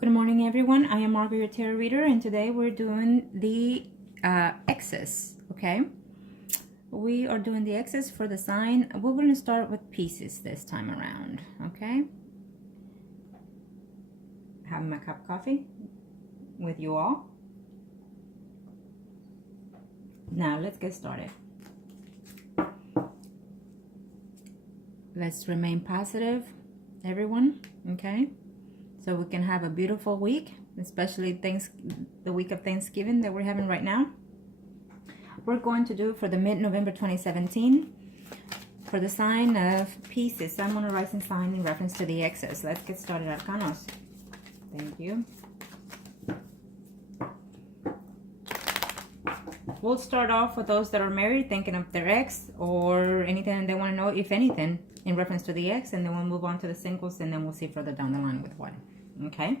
Good morning, everyone. I am Margourtarotreader, and today we're doing the X's, okay? We are doing the X's for the sign. We're going to start with Pisces this time around, okay? Having my cup of coffee with you all. Now, let's get started. Let's remain positive, everyone, okay? So we can have a beautiful week, especially the week of Thanksgiving that we're having right now. We're going to do for the mid-November 2017 for the sign of Pisces, Sun, Moon, or Rising sign in reference to the X's. Let's get started, Arcanos. Thank you. We'll start off with those that are married, thinking of their ex or anything they want to know, if anything, in reference to the ex, and then we'll move on to the singles, and then we'll see further down the line with what. Okay?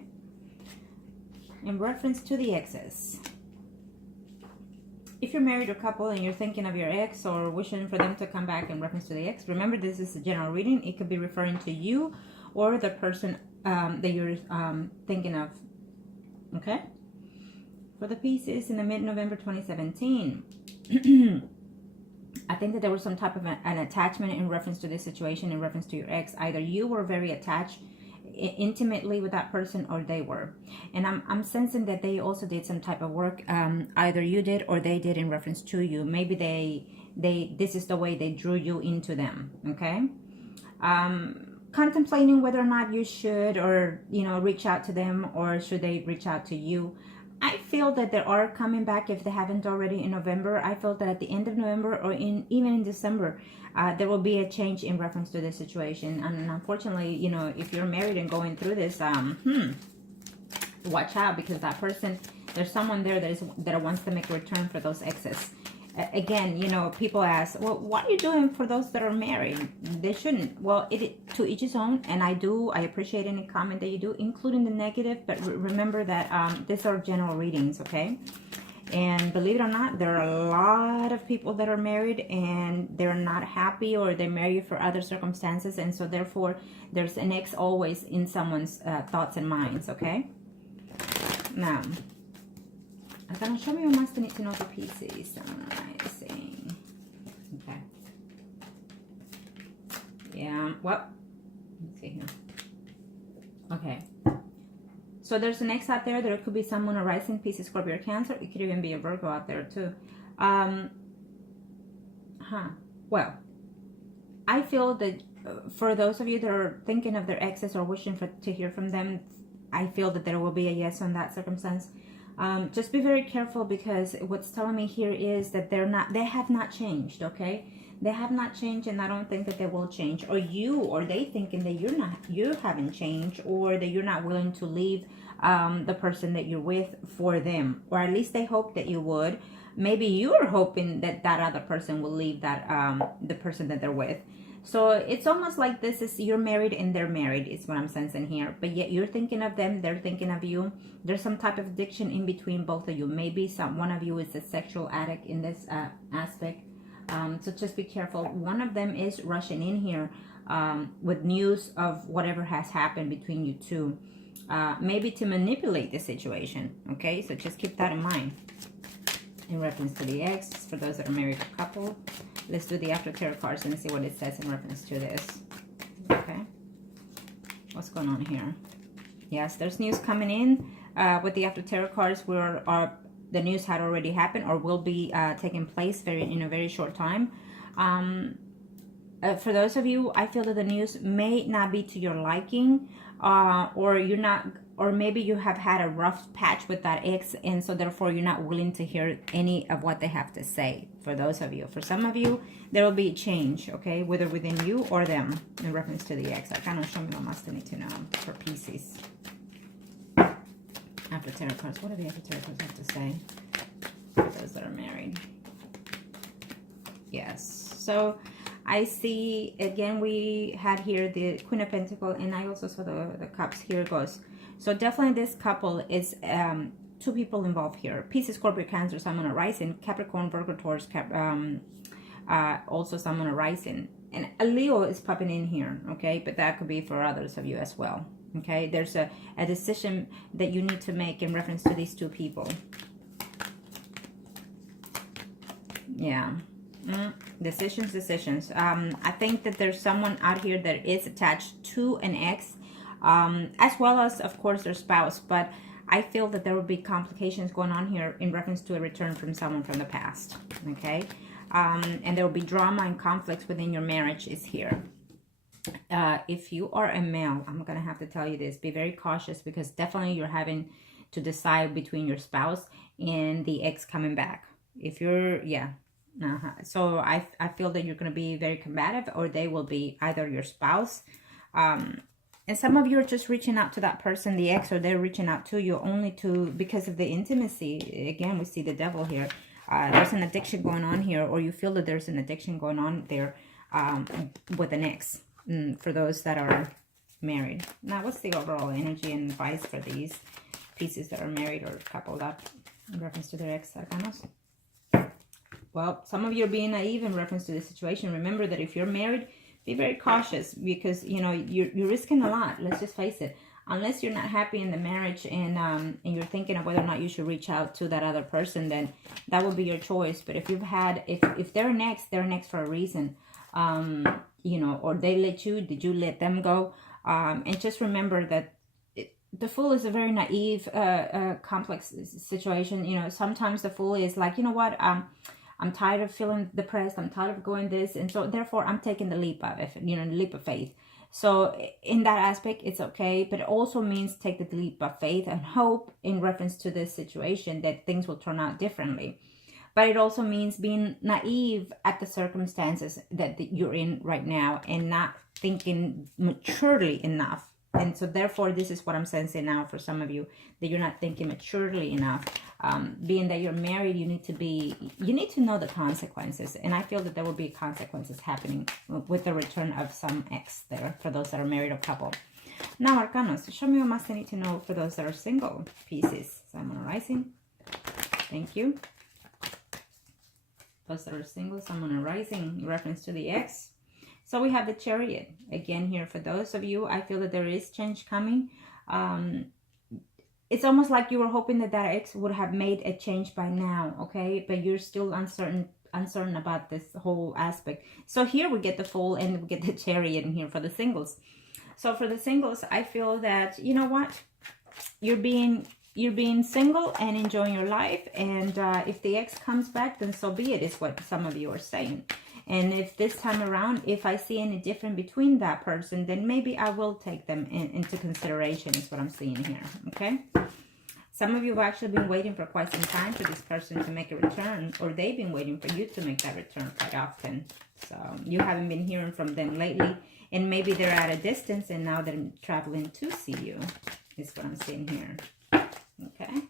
In reference to the exes, if you're married or couple and you're thinking of your ex or wishing for them to come back in reference to the ex, remember this is a general reading. It could be referring to you or the person that you're thinking of. Okay? For the Pisces in the mid-November 2017, I think that there was some type of an attachment in reference to this situation, in reference to your ex. Either you were very attached intimately with that person, or they were. And I'm sensing that they also did some type of work. Either you did or they did in reference to you. Maybe this is the way they drew you into them. Okay? Contemplating whether or not you should, or reach out to them, or should they reach out to you. I feel that they are coming back if they haven't already in November. I felt that at the end of November or even in December, there will be a change in reference to this situation. And unfortunately, if you're married and going through this, watch out, because that person, there's someone there that wants to make a return for those exes. Again, people ask, well, what are you doing for those that are married? They shouldn't. Well, to each his own, and I appreciate any comment that you do, including the negative, but remember that these are general readings, okay? And believe it or not, there are a lot of people that are married and they're not happy, or they marry for other circumstances, and so therefore there's an ex always in someone's thoughts and minds, okay? Now, I'm going to show me what must need to know for Pisces. Rising. Okay. Yeah, well, let's see here. Okay. So there's an ex out there. There could be someone arising, Pisces, Scorpio, or Cancer. It could even be a Virgo out there too. Well, I feel that for those of you that are thinking of their exes or wishing to hear from them, I feel that there will be a yes on that circumstance. Just be very careful, because what's telling me here is that they have not changed, okay? They have not changed, and I don't think that they will change. Or they thinking that you haven't changed, or that you're not willing to leave the person that you're with for them. Or at least they hope that you would. Maybe you're hoping that that other person will leave the person that they're with. So it's almost like this is, you're married and they're married, is what I'm sensing here. But yet you're thinking of them, they're thinking of you. There's some type of addiction in between both of you. Maybe one of you is a sexual addict in this aspect. So just be careful. One of them is rushing in here with news of whatever has happened between you two. Maybe to manipulate the situation. Okay, so just keep that in mind. In reference to the ex, for those that are married or couple. Let's do the after tarot cards and see what it says in reference to this. Okay. What's going on here? Yes, there's news coming in with the after tarot cards where the news had already happened or will be taking place in a very short time. For those of you, I feel that the news may not be to your liking, or maybe you have had a rough patch with that ex, and so therefore you're not willing to hear any of what they have to say. For those of you, for some of you, there will be a change, okay, whether within you or them in reference to the ex. I kind of show me what must need to know for Pisces. After tarot cards, what do the after tarot cards have to say for those that are married? Yes, so I see, again, we had here the Queen of Pentacles, and I also saw the Cups. Here it goes. So definitely this couple is two people involved here. Pisces, Scorpio, Cancer, Sun, Moon, or Rising. Capricorn, Virgo, Taurus, also Sun, Moon, or Rising. And a Leo is popping in here, okay? But that could be for others of you as well, Okay, there's a decision that you need to make in reference to these two people. Yeah. Decisions. I think that there's someone out here that is attached to an ex, as well as, of course, their spouse. But I feel that there will be complications going on here in reference to a return from someone from the past. Okay. And there will be drama and conflicts within your marriage is here. If you are a male, I'm going to have to tell you this. Be very cautious, because definitely you're having to decide between your spouse and the ex coming back. If you're, yeah. So I feel that you're going to be very combative, or they will be, either your spouse. And some of you are just reaching out to that person, the ex, or they're reaching out to you only because of the intimacy. Again, we see the devil here. There's an addiction going on here, or you feel that there's an addiction going on there with an ex. For those that are married. Now, what's the overall energy and advice for these pieces that are married or coupled up in reference to their ex-arcanos? Well, some of you are being naive in reference to the situation. Remember that if you're married, be very cautious, because, you know, you're risking a lot. Let's just face it. Unless you're not happy in the marriage and you're thinking of whether or not you should reach out to that other person, then that will be your choice. But if you've had, if they're next for a reason. You know, or they let you, did you let them go? And just remember that the Fool is a very naive, complex situation. You know, sometimes the Fool is like, you know what, I'm tired of feeling depressed, I'm tired of going this, and so therefore I'm taking the leap of it, you know, the leap of faith. So in that aspect, it's okay, but it also means take the leap of faith and hope in reference to this situation that things will turn out differently. But it also means being naive at the circumstances that you're in right now and not thinking maturely enough. And so therefore, this is what I'm sensing now for some of you, that you're not thinking maturely enough. Being that you're married, you need to know the consequences. And I feel that there will be consequences happening with the return of some ex there for those that are married or couple. Now, Arcanos, show me what must I need to know for those that are single pieces. Sun, Moon, Rising. Thank you. Those that are single, Sun, Moon, Rising, in reference to the ex. So we have the Chariot again here. For those of you, I feel that there is change coming. It's almost like you were hoping that ex would have made a change by now, okay? But you're still uncertain about this whole aspect. So here we get the Fool and we get the Chariot in here for the singles. So for the singles, I feel that, you know what? You're being single and enjoying your life. And if the ex comes back, then so be it, is what some of you are saying. And if this time around, if I see any difference between that person, then maybe I will take them into consideration, is what I'm seeing here, okay? Some of you have actually been waiting for quite some time for this person to make a return, or they've been waiting for you to make that return quite often. So you haven't been hearing from them lately, and maybe they're at a distance and now they're traveling to see you, is what I'm seeing here, okay?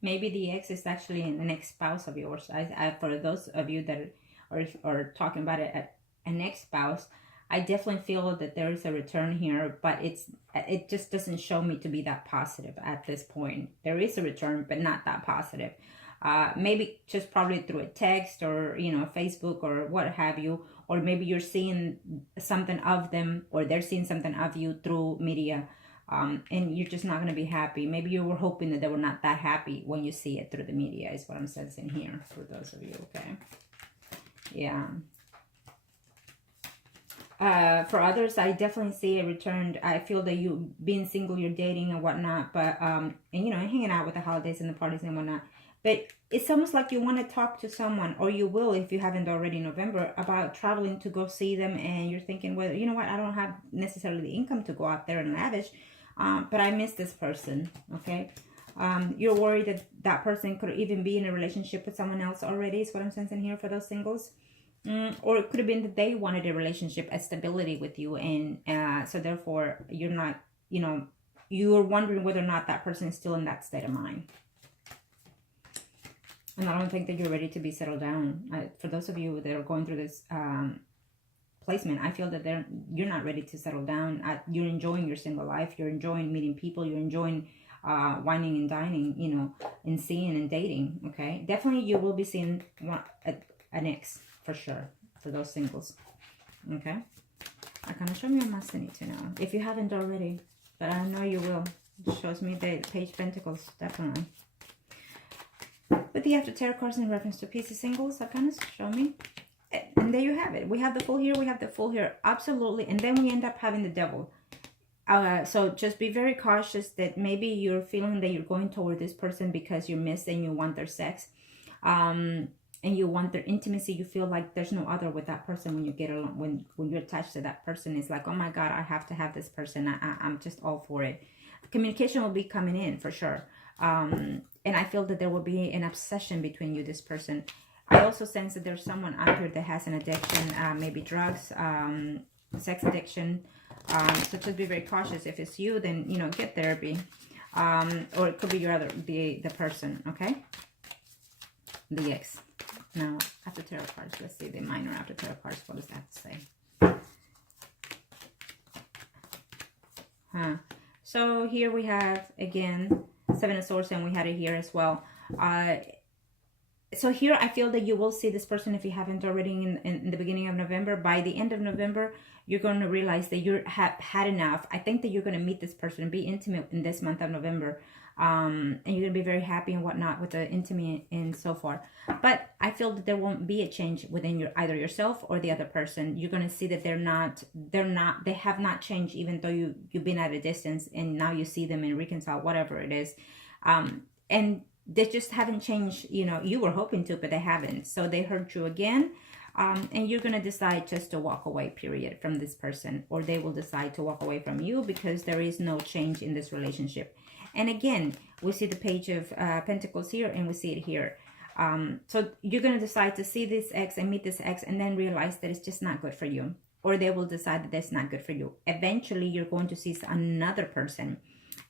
Maybe the ex is actually an ex-spouse of yours. For those of you that are talking about an ex-spouse, I definitely feel that there is a return here, but it just doesn't show me to be that positive at this point. There is a return, but not that positive. Maybe just probably through a text or, you know, Facebook or what have you, or maybe you're seeing something of them or they're seeing something of you through media. And you're just not going to be happy. Maybe you were hoping that they were not that happy when you see it through the media, is what I'm sensing here for those of you, okay? Yeah. For others, I definitely see a return. I feel that you being single, you're dating and whatnot, but, and you know, hanging out with the holidays and the parties and whatnot. But it's almost like you want to talk to someone, or you will if you haven't already in November, about traveling to go see them. And you're thinking, well, you know what, I don't have necessarily the income to go out there and lavish. But I miss this person, okay? You're worried that that person could even be in a relationship with someone else already, is what I'm sensing here for those singles. Or it could have been that they wanted a relationship, a stability with you. And so therefore, you're not, you know, you're wondering whether or not that person is still in that state of mind. And I don't think that you're ready to be settled down. For those of you that are going through this placement, I feel that you're not ready to settle down. You're enjoying your single life. You're enjoying meeting people. You're enjoying whining and dining, you know, and seeing and dating, okay? Definitely you will be seeing an ex, for sure, for those singles, Okay? Arcana, show me what else I need to know. If you haven't already, but I know you will. It shows me the Page of Pentacles, definitely. With the After Tarot cards in reference to Pisces singles, Arcana, show me. And there you have it. We have the Fool here, we have the Fool here. Absolutely. And then we end up having the Devil. So just be very cautious that maybe you're feeling that you're going toward this person because you miss and you want their sex. And you want their intimacy. You feel like there's no other with that person when you get along, when you're attached to that person. It's like, oh my God, I have to have this person. I'm just all for it. Communication will be coming in for sure. And I feel that there will be an obsession between you, this person. I also sense that there's someone out here that has an addiction, maybe drugs, sex addiction. So just be very cautious. If it's you, then, you know, get therapy. Or it could be your other, the person, okay? The ex. Now, after tarot cards, let's see the minor after tarot cards. What does that say? So here we have, again, Seven of Swords, and we had it here as well. So here I feel that you will see this person if you haven't already in the beginning of November. By the end of November, you're going to realize that you have had enough. I think that you're going to meet this person and be intimate in this month of November. And you're going to be very happy and whatnot with the intimate and so forth. But I feel that there won't be a change within either yourself or the other person. You're going to see that they have not changed, even though you've been at a distance and now you see them and reconcile, whatever it is. And they just haven't changed. You know, you were hoping to, but they haven't. So they hurt you again. And you're going to decide just to walk away, period, from this person. Or they will decide to walk away from you because there is no change in this relationship. And again, we see the Page of Pentacles here and we see it here. So you're going to decide to see this ex and meet this ex and then realize that it's just not good for you. Or they will decide that that's not good for you. Eventually, you're going to see another person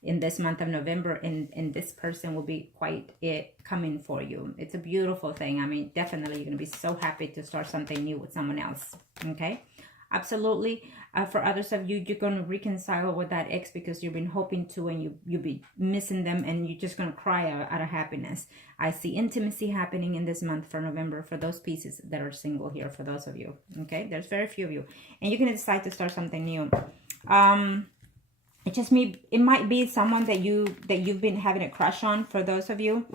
in this month of November, and this person will be quite coming for you. It's a beautiful thing. I mean, definitely you're going to be so happy to start something new with someone else. Okay? Absolutely. For others of you, you're going to reconcile with that ex because you've been hoping to, and you'll be missing them, and you're just going to cry out of happiness. I see intimacy happening in this month for November for those pieces that are single here, for those of you. Okay? There's very few of you. And you're going to decide to start something new. It might be someone that you've been having a crush on, for those of you.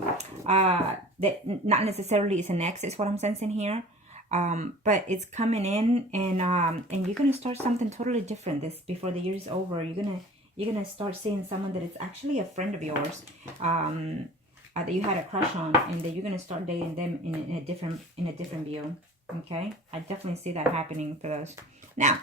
That not necessarily is an ex, is what I'm sensing here. But it's coming in, and you're gonna start something totally different before the year is over. You're gonna start seeing someone that is actually a friend of yours, that you had a crush on, and that you're gonna start dating them in a different view. Okay, I definitely see that happening for those. Now,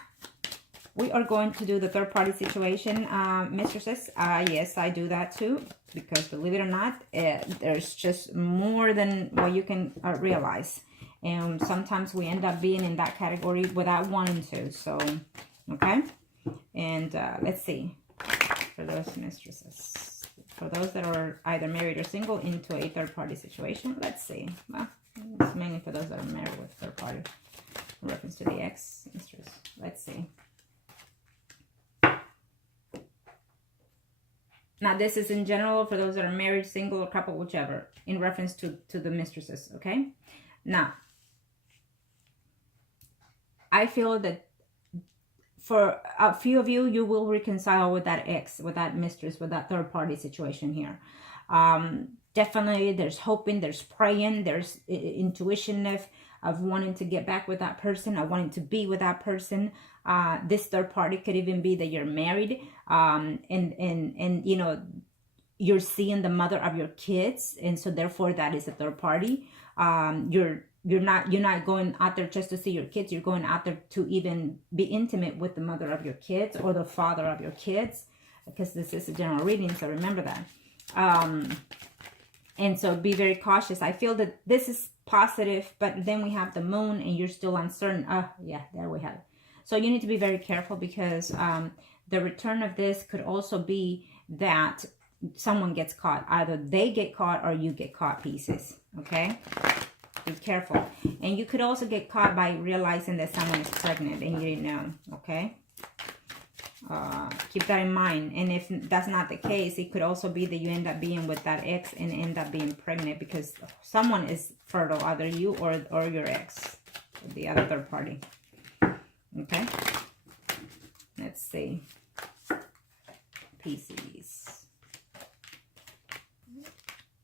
we are going to do the third party situation, mistresses. Yes, I do that too, because believe it or not, there's just more than what you can realize. And sometimes we end up being in that category without wanting to. So, okay. And let's see. For those mistresses. For those that are either married or single into a third party situation. Let's see. Well, it's mainly for those that are married with third party. In reference to the ex mistress. Let's see. Now, this is in general for those that are married, single, or couple, whichever. In reference to the mistresses. Okay. Now, I feel that for a few of you, you will reconcile with that ex, with that mistress, with that third party situation here. Definitely there's hoping, there's praying, there's intuition of wanting to get back with that person, of wanting to be with that person. This third party could even be that you're married, and you know, you're seeing the mother of your kids, and so therefore that is a third party. You're not going out there just to see your kids. You're going out there to even be intimate with the mother of your kids or the father of your kids, because this is a general reading, so remember that. And so be very cautious. I feel that this is positive, but then we have the moon and you're still uncertain. Oh, yeah, there we have it. So you need to be very careful, because the return of this could also be that someone gets caught. Either they get caught or you get caught, pieces. Okay? Be careful. And you could also get caught by realizing that someone is pregnant and you didn't know. Okay? Keep that in mind. And if that's not the case, it could also be that you end up being with that ex and end up being pregnant because someone is fertile, either you or your ex, the other third party. Okay? Pisces.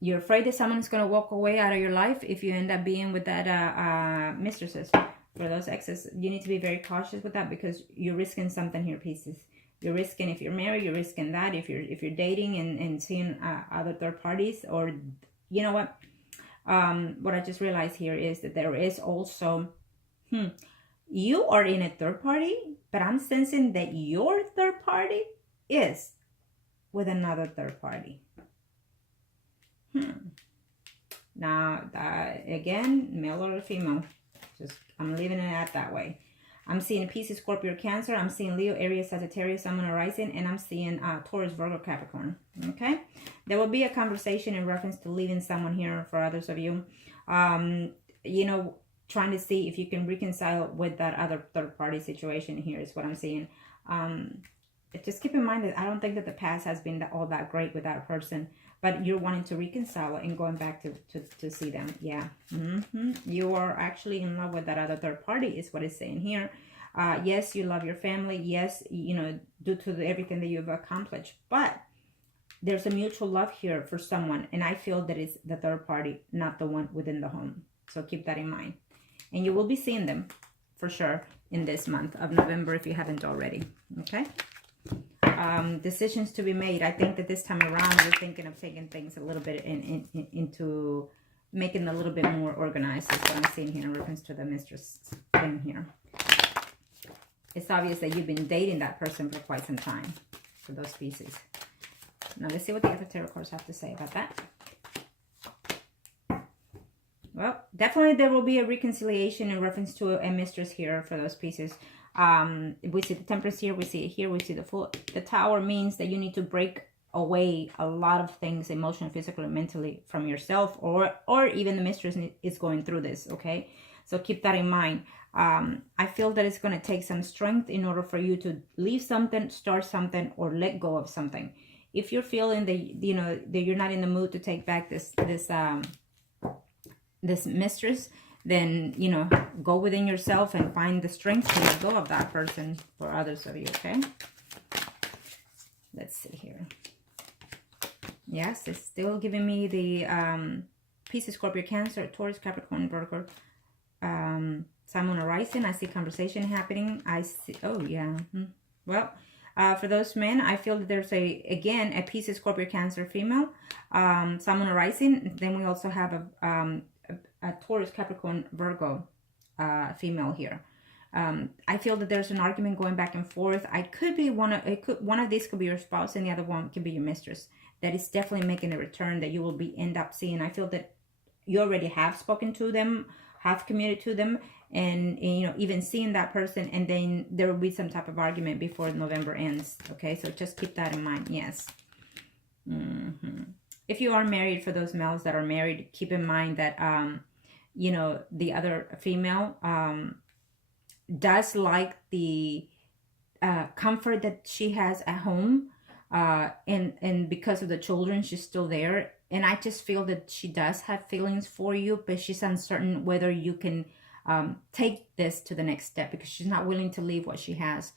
You're afraid that someone's going to walk away out of your life if you end up being with that mistresses. For those exes, you need to be very cautious with that because you're risking something here, Pisces. You're risking, if you're married, you're risking that. If you're dating and seeing other third parties, or you know what? What I just realized here is that there is also, you are in a third party, but I'm sensing that your third party is with another third party. Now, again, male or female, just I'm leaving it at that way. I'm seeing Pisces, Scorpio, Cancer. I'm seeing Leo, Aries, Sagittarius, Sun, Moon, and Rising, and I'm seeing Taurus, Virgo, Capricorn. Okay, there will be a conversation in reference to leaving someone here for others of you. You know, trying to see if you can reconcile with that other third party situation here is what I'm seeing. Just keep in mind that I don't think that the past has been all that great with that person, but you're wanting to reconcile and going back to see them. Yeah. You are actually in love with that other third party is what it's saying here. Yes, you love your family. Yes, you know, due to everything that you've accomplished, but there's a mutual love here for someone, and I feel that it's the third party, not the one within the home. So keep that in mind. And you will be seeing them for sure in this month of November if you haven't already. Okay. Decisions to be made. I think that this time around we're thinking of taking things a little bit into making it a little bit more organized. That's what I'm seeing here in reference to the mistress thing here. It's obvious that you've been dating that person for quite some time for those pieces. Now let's see what the other tarot cards have to say about that. Well, definitely there will be a reconciliation in reference to a mistress here for those pieces. We see the Temperance here, we see it here, we see the Fool. The Tower means that you need to break away a lot of things, emotionally, physically, mentally, from yourself, or even the mistress is going through this, okay? So keep that in mind. I feel that it's going to take some strength in order for you to leave something, start something, or let go of something. If you're feeling that, you know, that you're not in the mood to take back this mistress, then, you know, go within yourself and find the strength to let go of that person for others of you, okay? Let's see here. Yes, it's still giving me the Pisces, Scorpio, Cancer, Taurus, Capricorn, Virgo, Sun, Moon, Rising. I see conversation happening. I see, oh, yeah. Well, for those men, I feel that there's again, a Pisces, Scorpio, Cancer female, Sun, Moon, Rising. Then we also have a Taurus, Capricorn, Virgo female here. I feel that there's an argument going back and forth. I could be one of these could be your spouse, and the other one could be your mistress. That is definitely making a return that you will end up seeing. I feel that you already have spoken to them, have committed to them, and you know, even seeing that person, and then there will be some type of argument before November ends. Okay, so just keep that in mind. Yes. If you are married, for those males that are married, keep in mind that you know, the other female does like the comfort that she has at home, and because of the children, she's still there. And I just feel that she does have feelings for you, but she's uncertain whether you can take this to the next step, because she's not willing to leave what she has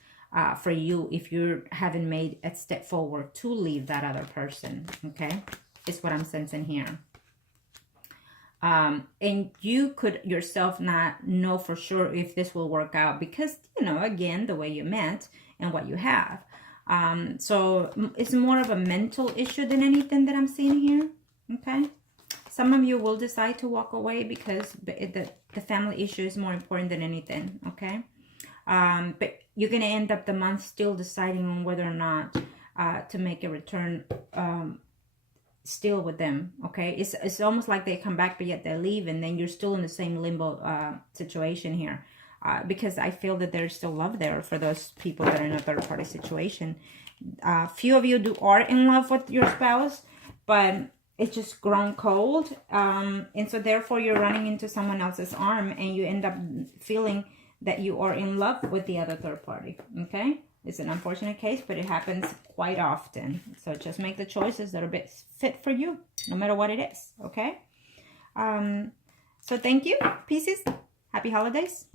for you if you haven't made a step forward to leave that other person. Okay, is what I'm sensing here. And you could yourself not know for sure if this will work out, because, you know, again, the way you met and what you have. So it's more of a mental issue than anything that I'm seeing here. Okay. Some of you will decide to walk away because the family issue is more important than anything. Okay. But you're going to end up the month still deciding on whether or not to make a return still with them. Okay, it's almost like they come back but yet they leave, and then you're still in the same limbo situation here, because I feel that there's still love there for those people that are in a third party situation. Few of you are in love with your spouse, but it's just grown cold, and so therefore you're running into someone else's arm, and you end up feeling that you are in love with the other third party. Okay, it's an unfortunate case, but it happens quite often. So just make the choices that are best fit for you, no matter what it is. Okay. So thank you, Pisces. Happy holidays.